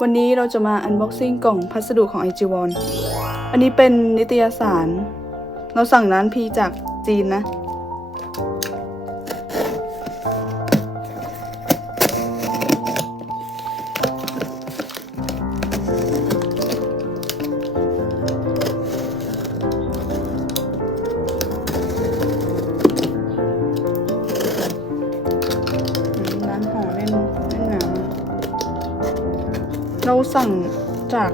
วันนี้เราจะมาอันบ็อกซิ่งกล่องพัสดุของ i g w o n อันนี้เป็นนิตยสาร เราสั่งร้านพีจากจีนนะ เราสั่งจาก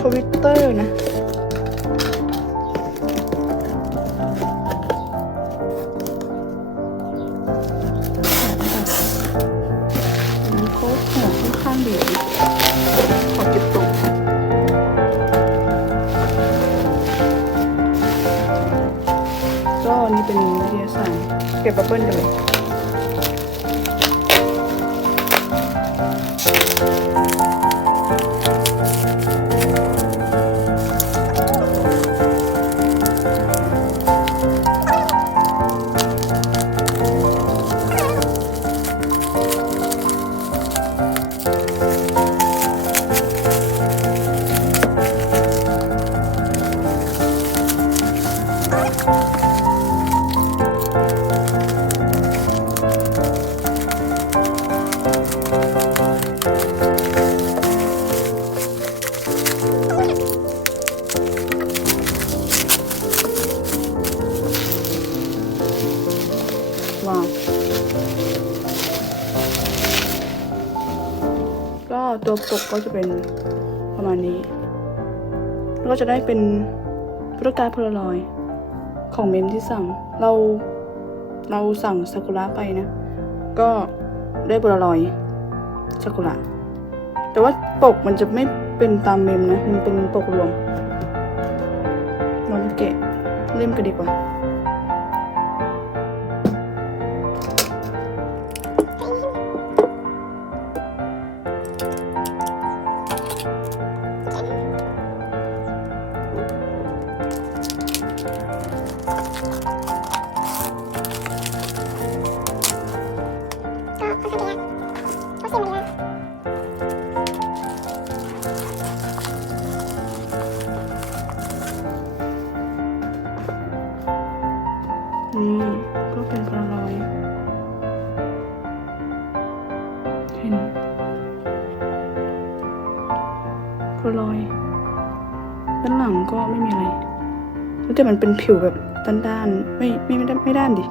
ทวิตเตอร์นะน้ำโค้กห่อค่อนข้างดีขอเก็บตกก็นี่เป็นวิทยาศาสตร์เก็บบับเบิ้ลกันเลย ว้า ก็ตัวปกก็จะเป็นประมาณนี้ แล้วก็จะได้เป็นพุทธการพลลอยของเมมที่สั่ง เราเราสั่งซากุระไปนะ ก็ได้พลลอยซากุระ แต่ว่าปกมันจะไม่เป็นตามเมมนะ มันเป็นปกรวมเรามาแกะเล่มกันดีกว่า พลารอยด์ด้านหลังก็ไม่มีอะไรแต่มันเป็นผิวแบบด้านๆไม่ไม่ไม่ด้านไม่ด้านดิ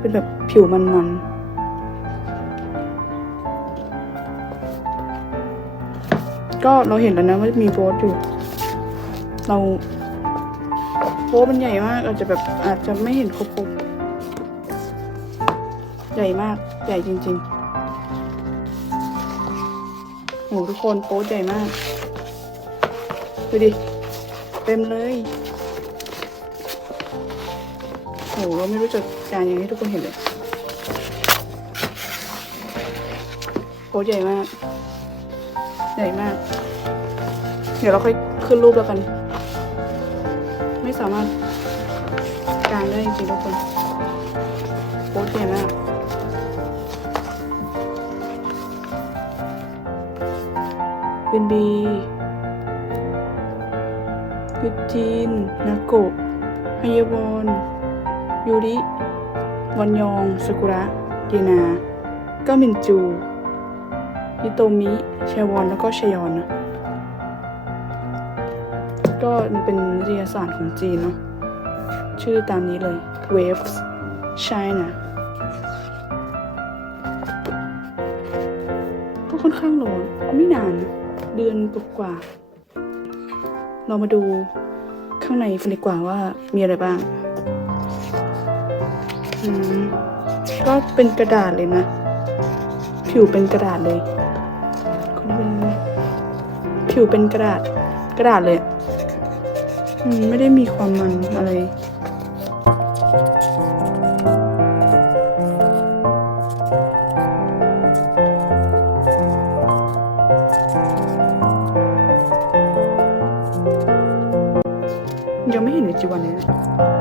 เป็นแบบผิวมันๆก็เราเห็นแล้วนะว่ามีโบสอยู่ เราโบสมันใหญ่มากอาจจะแบบอาจจะไม่เห็นครบๆใหญ่มากใหญ่จริงๆโหทุกคนโป๊ใหญ่มาก ดูดิ เต็มเลยโหเราไม่รู้จะการยังไงให้ทุกคนเห็นเลยโป๊ใหญ่มาก ใหญ่มาก เดี๋ยวเราค่อยขึ้นรูปแล้วกัน ไม่สามารถกางได้จริงๆทุกคนโป๊ใหญ่มากเป็นบี ยูจีน นาโกะฮายาวอนยูริ วันยองซากุระ เยนา ก็มินจูฮิโตมิเชวอน แล้วก็ชยอนนะ ก็มันเป็นวิทยาศาสตร์ของจีนเนาะ ชื่อตามนี้เลย Waves China ก็ค่อนข้างร้อนไม่นาน เดือนกว่าๆเรามาดู ข้างในกันดีกว่าว่ามีอะไรบ้าง ก็เป็นกระดาษเลยนะ ผิวเป็นกระดาษเลยคนนี้เป็นผิวเป็นกระดาษ กระดาษเลยอืมไม่ได้มีความมันอะไร ยั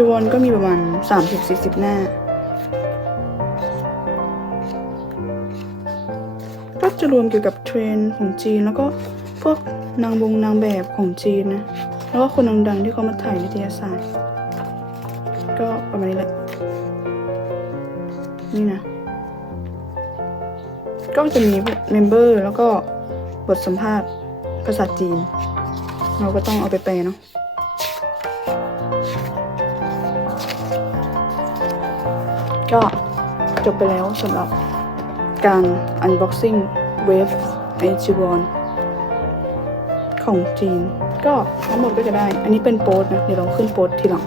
30-40 หน้า ก็จะรวมเกี่ยวกับเทรนของจีนแล้วก็พวกนางบงนางแบบของจีนนะ แล้วก็คนดังๆที่เขามาถ่ายนิตยสาร ก็ประมาณนี้แหละ นี่นะ ก็จะมีเมมเบอร์แล้วก็บทสัมภาษณ์ภาษาจีน เราก็ต้องเอาไปแปลเนาะ ก็จบไปแล้วสำหรับการ unboxing wave a g 1ของจีน ก็ทั้งหมดก็จะได้ อันนี้เป็นโปสนะ เดี๋ยวเราขึ้นโปสทีหลัง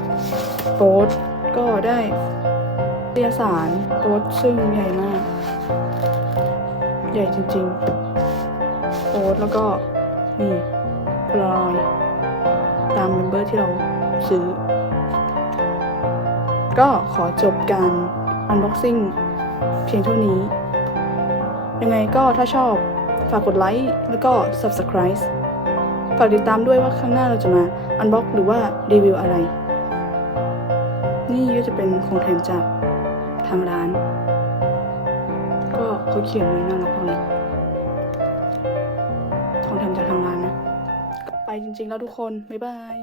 โปสก็ได้เอกสารโปสซึ่งใหญ่มาก ใหญ่จริงๆ โปสแล้วก็ นี่พลอยตามเมมเบอร์ที่เราซื้อ ก็ขอจบการ unboxing เพียงเท่านี้ ยังไงก็ถ้าชอบฝากกดไลค์แล้วก็ subscribe ฝากติดตามด้วยว่าข้างหน้าเราจะมา unbox หรือว่ารีวิวอะไร นี่ก็จะเป็นของแถมจากทางร้าน ก็เขาเขียนไว้น่ารักมากเลยของแถมจากทางร้านนะ ไปจริงๆแล้วทุกคน บ๊ายบาย